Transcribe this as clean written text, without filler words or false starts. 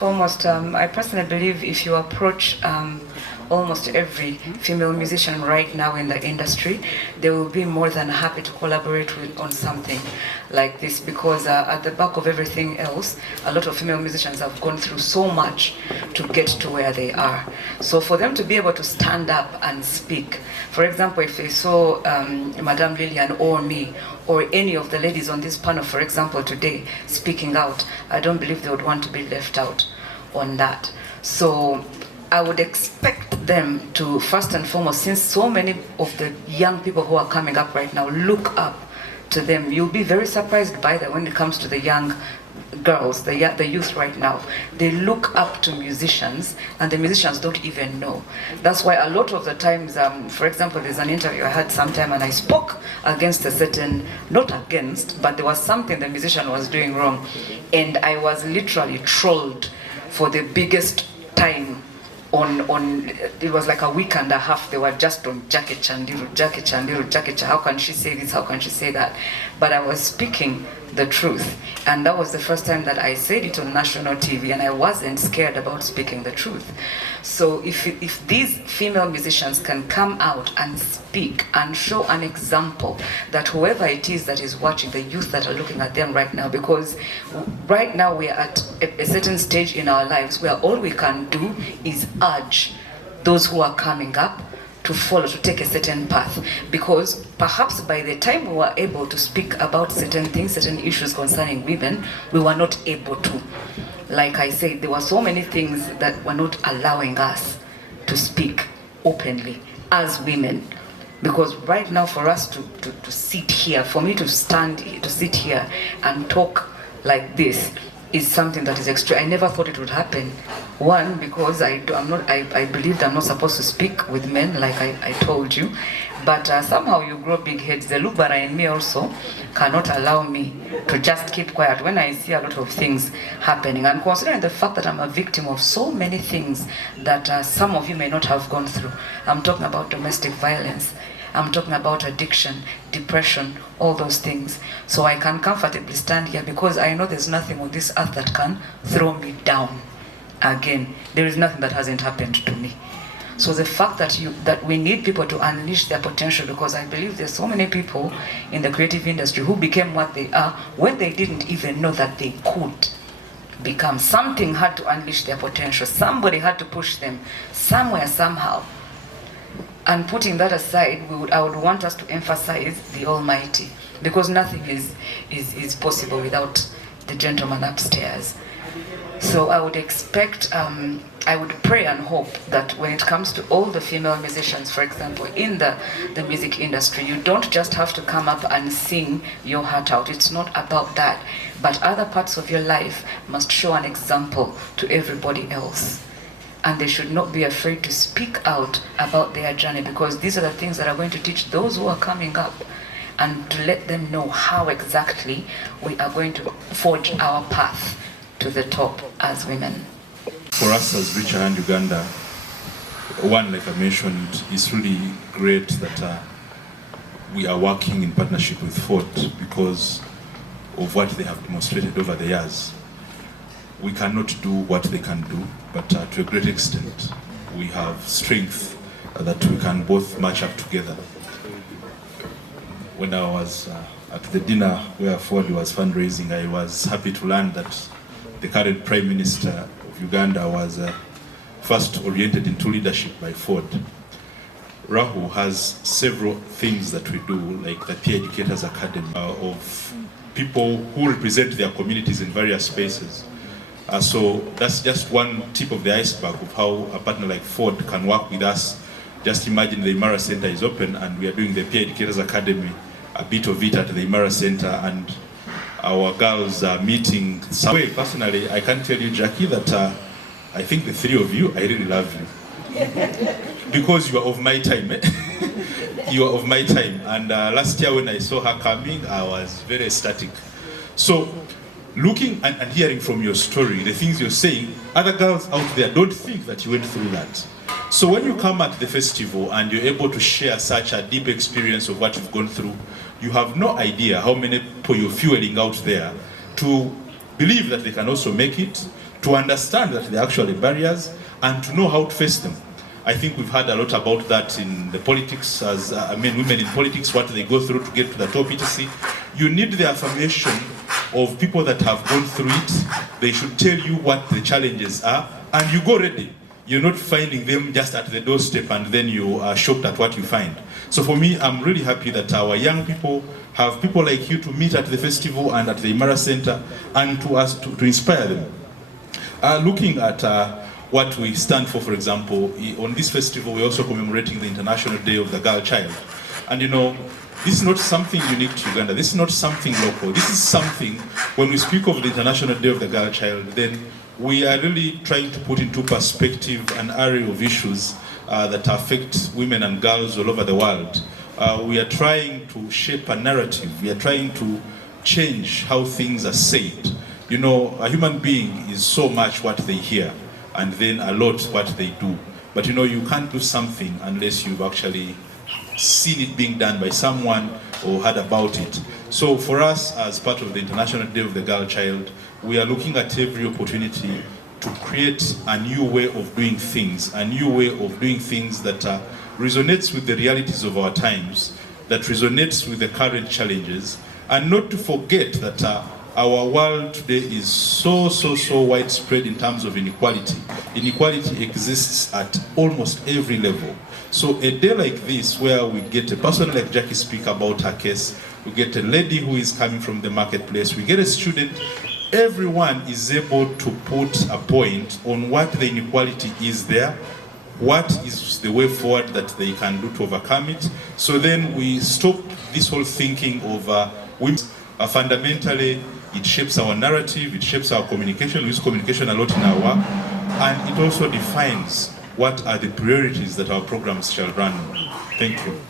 Almost, I personally believe if you approach almost every female musician right now in the industry, they will be more than happy to collaborate on something like this, because at the back of everything else, a lot of female musicians have gone through so much to get to where they are. So for them to be able to stand up and speak, for example, if they saw Madame Lillian or me, or any of the ladies on this panel, for example, today, speaking out, I don't believe they would want to be left out on that. So I would expect them to, first and foremost, since so many of the young people who are coming up right now look up to them, you'll be very surprised by that when it comes to the young girls, the youth right now. They look up to musicians, and the musicians don't even know. That's why a lot of the times, for example, there's an interview I had sometime, and I spoke against a certain, not against, but there was something the musician was doing wrong, and I was literally trolled for the biggest time. On it was like a week and a half. They were just on Jackie Chandiru. How can she say this? How can she say that? But I was speaking the truth, and that was the first time that I said it on national TV, and I wasn't scared about speaking the truth. So if these female musicians can come out and speak and show an example that whoever it is that is watching, the youth that are looking at them right now, because right now we are at a certain stage in our lives where all we can do is urge those who are coming up to follow, to take a certain path, because perhaps by the time we were able to speak about certain things, certain issues concerning women, we were not able to. Like I said, there were so many things that were not allowing us to speak openly as women. Because right now for us to sit here, for me to sit here and talk like this is something that is extra. I never thought it would happen. One, because I believed I'm not supposed to speak with men, like I told you. But somehow you grow big heads. The Lubara in me also cannot allow me to just keep quiet when I see a lot of things happening. And considering the fact that I'm a victim of so many things that some of you may not have gone through. I'm talking about domestic violence. I'm talking about addiction, depression, all those things. So I can comfortably stand here because I know there's nothing on this earth that can throw me down again. There is nothing that hasn't happened to me. So the fact that we need people to unleash their potential, because I believe there's so many people in the creative industry who became what they are when they didn't even know that they could become. Something had to unleash their potential. Somebody had to push them somewhere, somehow. And putting that aside, I would want us to emphasize the Almighty, because nothing is possible without the gentleman upstairs. So I would expect, I would pray and hope that when it comes to all the female musicians, for example, in the music industry, you don't just have to come up and sing your heart out. It's not about that. But other parts of your life must show an example to everybody else. And they should not be afraid to speak out about their journey, because these are the things that are going to teach those who are coming up, and to let them know how exactly we are going to forge our path to the top as women. For us as Richard and Uganda, one, like I mentioned, is really great that we are working in partnership with Ford because of what they have demonstrated over the years. We cannot do what they can do, but to a great extent, we have strength that we can both match up together. When I was at the dinner where Ford was fundraising, I was happy to learn that the current Prime Minister of Uganda was first oriented into leadership by Ford. Rahu has several things that we do, like the Peer Educators Academy, of people who represent their communities in various spaces. So that's just one tip of the iceberg of how a partner like Ford can work with us. Just imagine the Imara Center is open and we are doing the Peer Educators Academy, a bit of it at the Imara Center, and our girls are meeting. Personally, I can tell you, Jackie, that I think the three of you, I really love you. Because you are of my time. You are of my time. And last year when I saw her coming, I was very ecstatic. So, looking and hearing from your story, the things you're saying, other girls out there don't think that you went through that. So when you come at the festival and you're able to share such a deep experience of what you've gone through, you have no idea how many people you're fueling out there to believe that they can also make it, to understand that there are actually barriers and to know how to face them. I think we've heard a lot about that in the politics, as women in politics, what they go through to get to the top, etc. You need the affirmation of people that have gone through it. They should tell you what the challenges are, and you go ready. You're not finding them just at the doorstep and then you are shocked at what you find. So for me, I'm really happy that our young people have people like you to meet at the festival and at the Imara Center and to inspire them. Looking at what we stand for example, on this festival we're also commemorating the International Day of the Girl Child. And you know, this is not something unique to Uganda, this is not something local, this is something, when we speak of the International Day of the Girl Child, then we are really trying to put into perspective an array of issues that affect women and girls all over the world. We are trying to shape a narrative, we are trying to change how things are said. You know, a human being is so much what they hear, and then a lot what they do. But you know, you can't do something unless you've actually seen it being done by someone or heard about it. So for us, as part of the International Day of the Girl Child, we are looking at every opportunity to create a new way of doing things, a new way of doing things that resonates with the realities of our times, that resonates with the current challenges, and not to forget that our world today is so widespread in terms of inequality. Inequality exists at almost every level. So a day like this, where we get a person like Jackie speak about her case, we get a lady who is coming from the marketplace, we get a student, everyone is able to put a point on what the inequality is there, what is the way forward that they can do to overcome it. So then we stop this whole thinking of women. Fundamentally, it shapes our narrative, it shapes our communication. We use communication a lot in our work, and it also defines what are the priorities that our programs shall run on. Thank you.